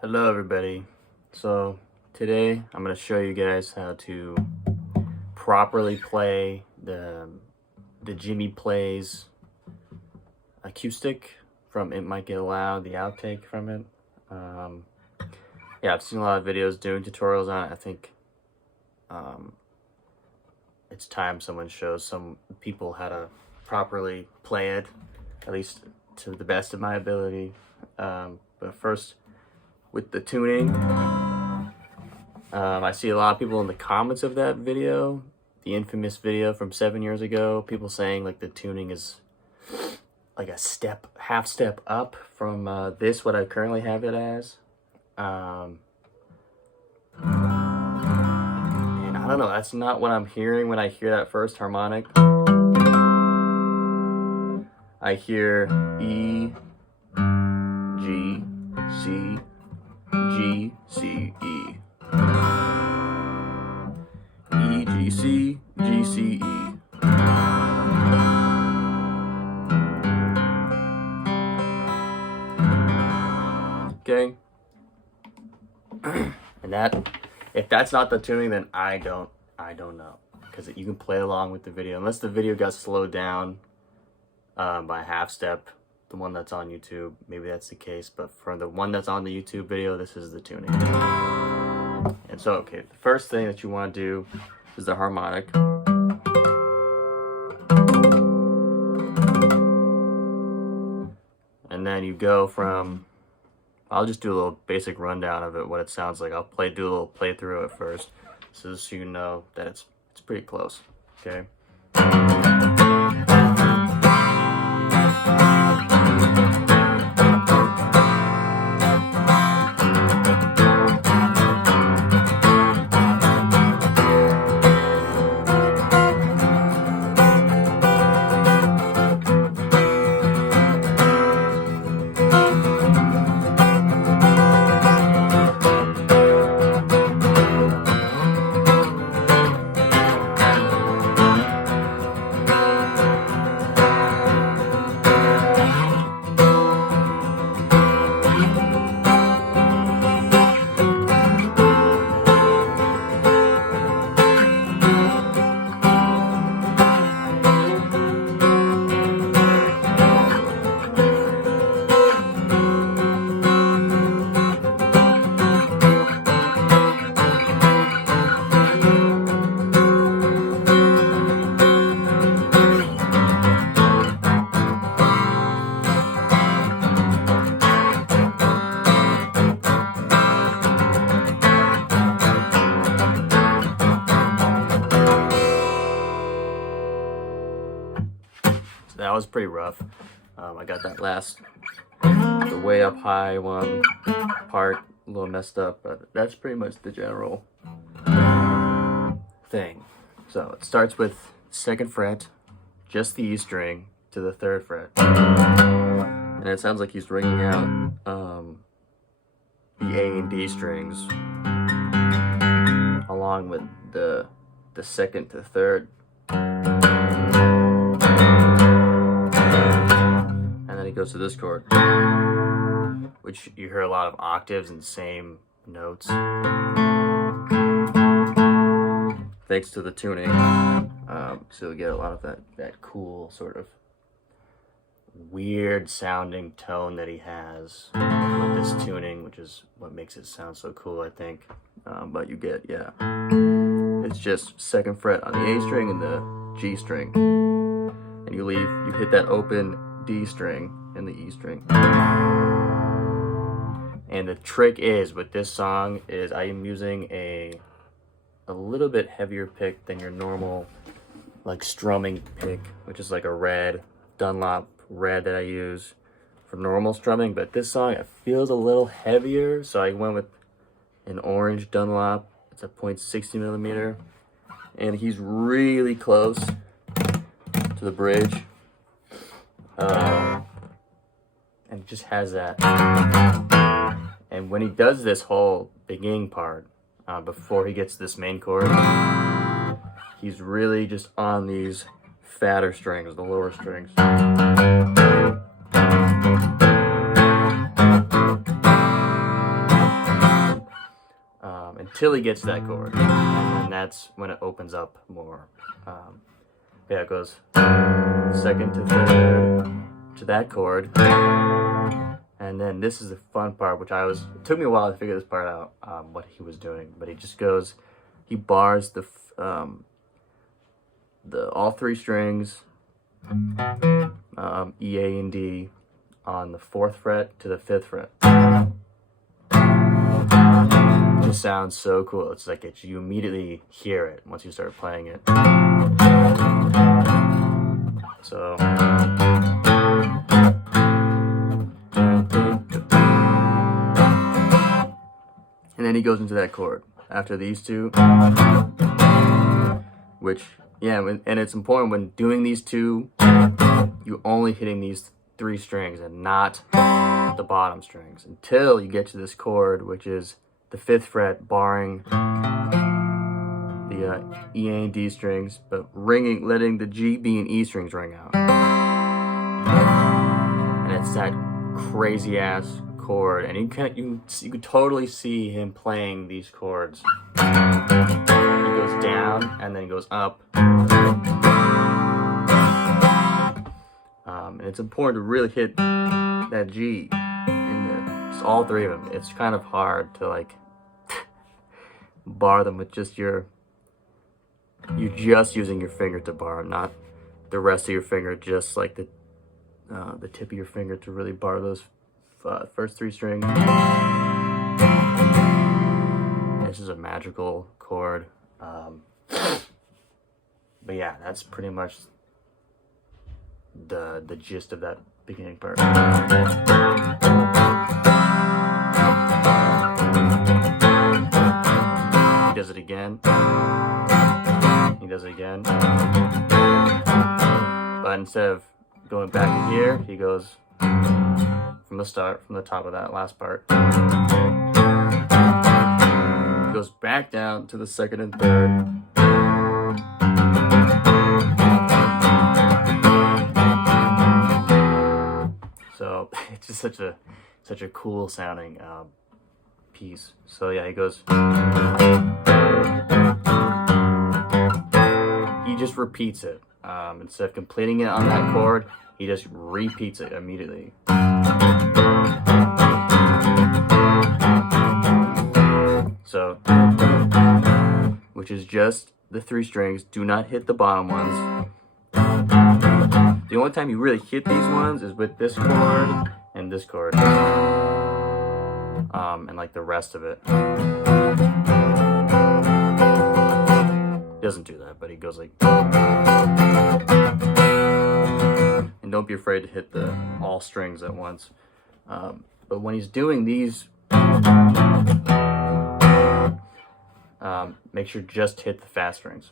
Hello everybody. So today I'm going to show you guys how to properly play the Jimmy Plays Acoustic from It Might Get Loud, the outtake from it. Yeah, I've seen a lot of videos doing tutorials on it. I think it's time someone shows some people how to properly play it, at least to the best of my ability. But first, with the tuning, I see a lot of people in the comments of that video, the infamous video from 7 years ago, people saying like the tuning is like a half step up from what I currently have it as. And I don't know, that's not what I'm hearing when I hear that first harmonic. I hear E, G, C, G, C, E. E, G, C, G, C, E. Okay? And if that's not the tuning, then I don't know. Because you can play along with the video. Unless the video got slowed down by a half step, the one that's on YouTube, maybe that's the case, but for the one that's on the YouTube video, this is the tuning. And so, okay, the first thing that you want to do is the harmonic. And then you go from, I'll just do a little basic rundown of it, what it sounds like. I'll do a little playthrough at first, so you know that it's pretty close, okay? That was pretty rough. I got that the way up high one part a little messed up, but that's pretty much the general thing. So it starts with 2nd fret, just the E string to the 3rd fret, and it sounds like he's ringing out the A and D strings along with the 2nd to 3rd. He goes to this chord, which you hear a lot of octaves and same notes, thanks to the tuning. So you get a lot of that cool sort of weird sounding tone that he has with this tuning, which is what makes it sound so cool, I think. But you get, yeah, it's just 2nd fret on the A string and the G string, and you hit that open D string and the E string. And the trick is with this song is I am using a little bit heavier pick than your normal like strumming pick, which is like a red Dunlop red that I use for normal strumming. But this song, it feels a little heavier, so I went with an orange Dunlop. It's a .60 millimeter, and he's really close to the bridge. And just has that. And when he does this whole beginning part, before he gets this main chord, he's really just on these fatter strings, the lower strings. until he gets to that chord, and that's when it opens up more. Yeah, it goes second to third to that chord, and then this is the fun part, which it took me a while to figure this part out, what he was doing, but he bars the all three strings, E, A, and D, on the 4th fret to the 5th fret. It just sounds so cool. It's like you immediately hear it once you start playing it. So and then he goes into that chord after these two, which, yeah, and it's important when doing these two, you're only hitting these 3 strings and not the bottom strings until you get to this chord, which is the 5th fret barring the E, A, and D strings, but letting the G, B, and E strings ring out. And it's that crazy ass chord, and you can totally see him playing these chords. He goes down and then he goes up. And it's important to really hit that G in just all 3 of them. It's kind of hard to like bar them with just you're just using your finger to bar, not the rest of your finger, just like the tip of your finger to really bar those first 3 strings. This is a magical chord. But yeah, that's pretty much the gist of that beginning part. He does it again. He does it again. But instead of going back in here, he goes from the top of that last part. He goes back down to the 2nd and 3rd. So it's just such a cool sounding piece. So yeah, he goes. He just repeats it. Instead of completing it on that chord, he just repeats it immediately. So, which is just the 3 strings. Do not hit the bottom ones. The only time you really hit these ones is with this chord and this chord. And like the rest of it. He doesn't do that, but he goes like. And don't be afraid to hit all strings at once. But when he's doing these, make sure just hit the fast strings.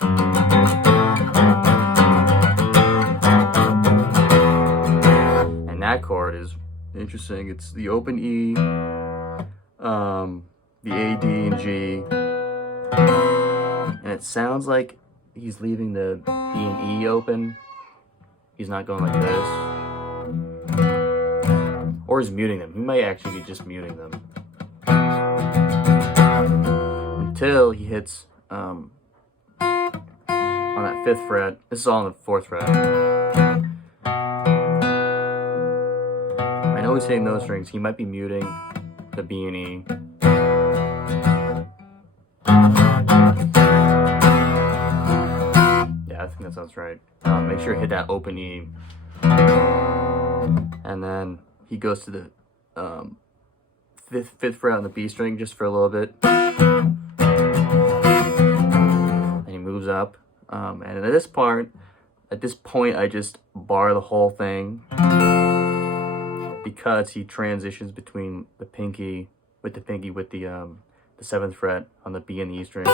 And that chord is interesting. It's the open E, the A, D, and G. And it sounds like he's leaving the B and E open. He's not going like this. Or he's muting them. He might actually be just muting them. Until he hits on that 5th fret. This is all on the 4th fret. I know he's hitting those strings. He might be muting the B and E. Yeah, I think that sounds right. Make sure to hit that open E. And then he goes to the 5th fret on the B string just for a little bit. And he moves up. And at this point, I just bar the whole thing because he transitions between the pinky with the 7th fret on the B and the E string,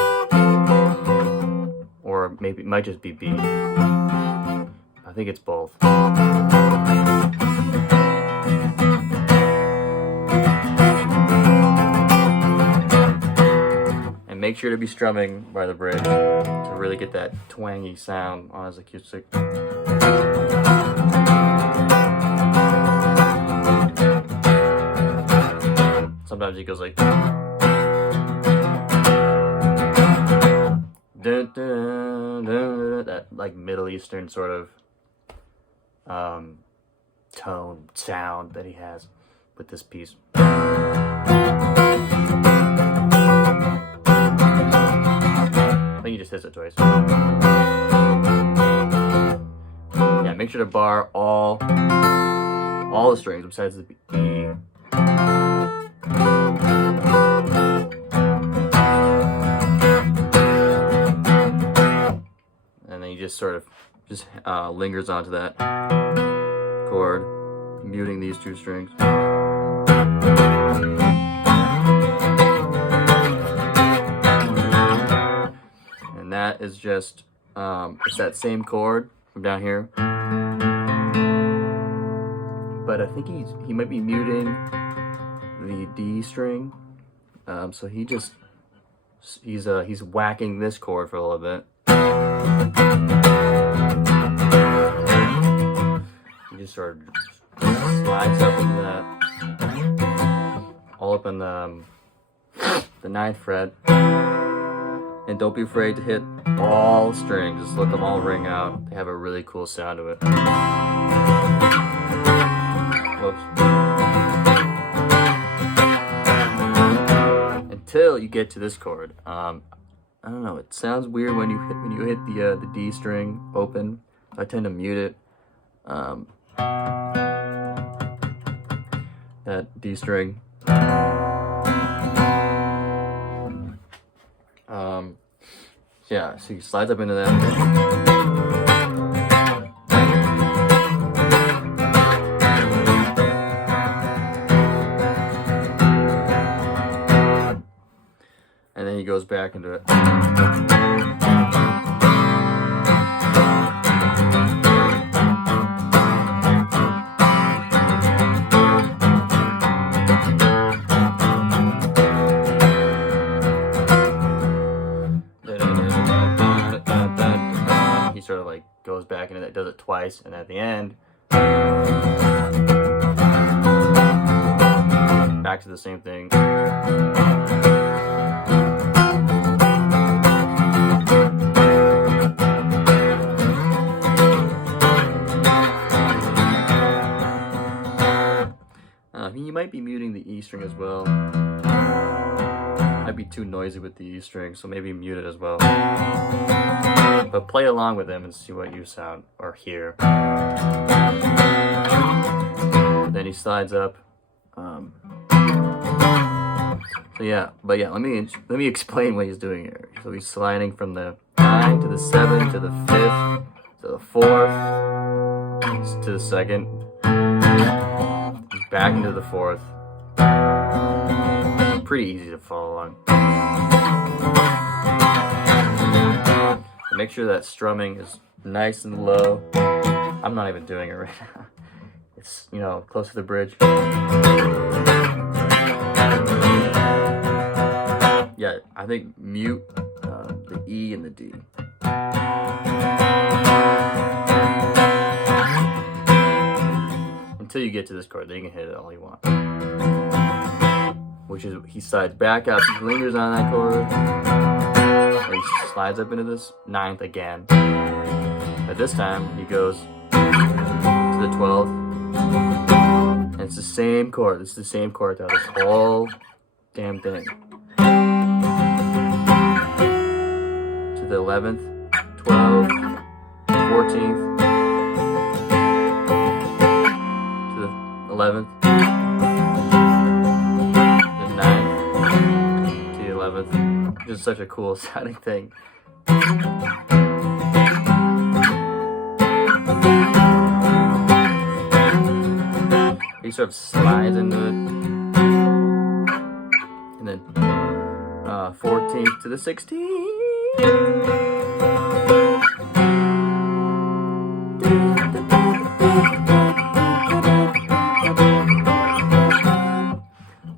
or maybe it might just be B. I think it's both. And make sure to be strumming by the bridge to really get that twangy sound on his acoustic. Sometimes he goes like. dun, dun, dun, dun, that like Middle Eastern sort of tone sound that he has with this piece. I think he just hits it twice. Yeah, make sure to bar all the strings besides the E. And then he just sort of lingers onto that chord, muting these two strings. And that is just, it's that same chord from down here. But I think he might be muting the D string. So he's whacking this chord for a little bit. He just sort of slides up into that, all up in the 9th fret. And don't be afraid to hit all strings. Just let them all ring out. They have a really cool sound to it. Whoops. Until you get to this chord. I don't know. It sounds weird when you hit the D string open. I tend to mute it. That D string. Yeah, so he slides up into that. And then he goes back into it. He sort of like goes back into that, does it twice, and at the end, back to the same thing. You might be muting the E string as well. Might be too noisy with the E string, so maybe mute it as well. But play along with them and see what you sound or hear. Then he slides up. Let me explain what he's doing here. So he's sliding from the 9 to the 7 to the 5th to the 4th to the 2nd, back into the 4th. Pretty easy to follow along. Make sure that strumming is nice and low. I'm not even doing it right now. It's, close to the bridge. Yeah, I think mute the E and the D. Until you get to this chord, then you can hit it all you want. Which is, he slides back up, he lingers on that chord, and he slides up into this 9th again. But this time, he goes to the 12th, and it's the same chord. This is the same chord throughout this whole damn thing. To the 11th, 12th, 14th, to the 11th, the 9th, to the 11th. Just such a cool sounding thing. He sort of slides into it, and then 14th to the 16th.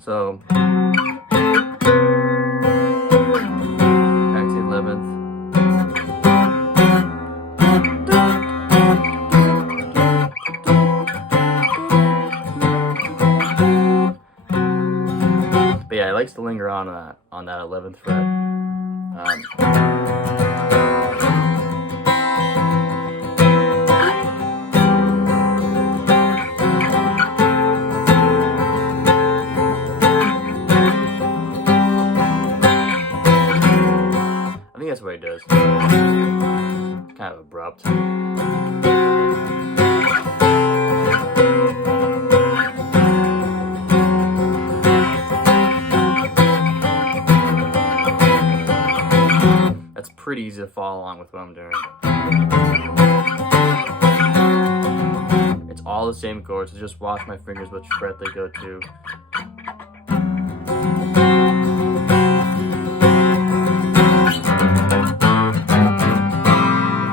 So back to the 11th. But yeah, he likes to linger on that 11th fret. I think that's what he does. It's kind of abrupt. That's pretty easy to follow along with what I'm doing. It's all the same chords, so just watch my fingers which fret they go to.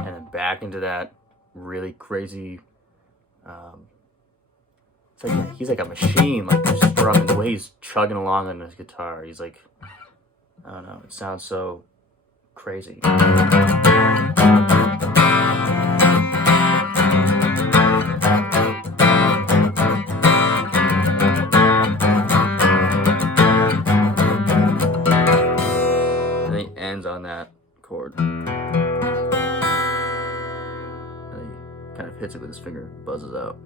And then back into that really crazy, it's like he's like a machine, like strumming. The way he's chugging along on his guitar, he's like, I don't know, it sounds so crazy. And he ends on that chord. And he kind of hits it with his finger, buzzes out.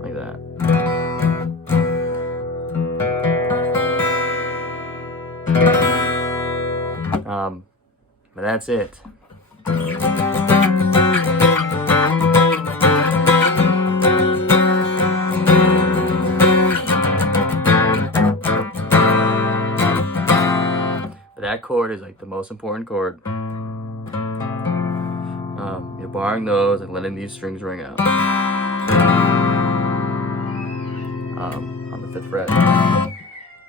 Like that. But that's it. But that chord is like the most important chord. You're barring those and letting these strings ring out. On the 5th fret.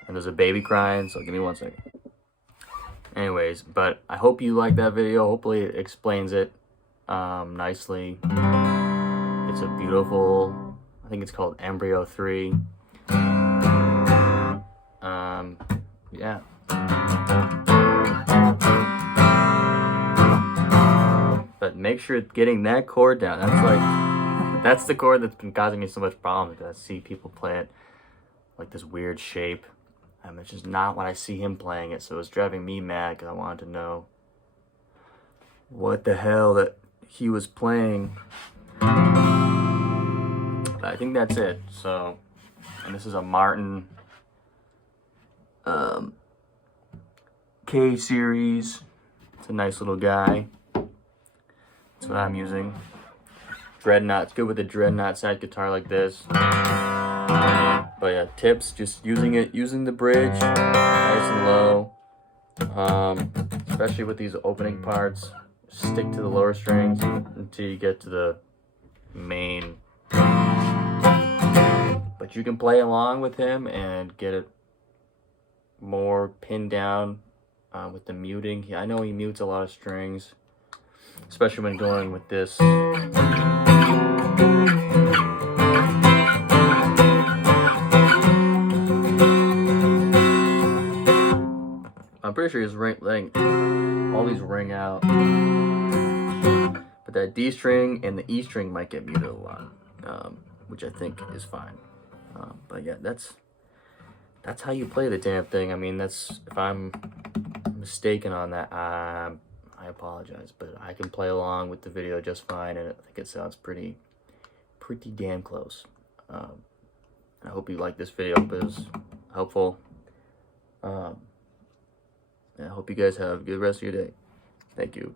And there's a baby crying, so give me 1 second. Anyways, but I hope you like that video. Hopefully it explains it nicely. It's a beautiful, I think it's called Embryo 3. Yeah. But make sure getting that chord down. That's the chord that's been causing me so much problems, because I see people play it like this weird shape. It's just not what I see him playing it, so it's driving me mad because I wanted to know what the hell that he was playing. But I think that's it. So, and this is a Martin K series. It's a nice little guy. That's what I'm using. Dreadnought. It's good with a dreadnought side guitar like this. But yeah, tips, just using the bridge nice and low, especially with these opening parts. Stick to the lower strings until you get to the main. But you can play along with him and get it more pinned down with the muting. I know he mutes a lot of strings, especially when going with this. I'm pretty sure he's letting all these ring out, but that D string and the E string might get muted a lot, which I think is fine. But yeah, that's how you play the damn thing. I mean, if I'm mistaken on that, I apologize, but I can play along with the video just fine, and I think it sounds pretty damn close. I hope you like this video. It was helpful. I hope you guys have a good rest of your day. Thank you.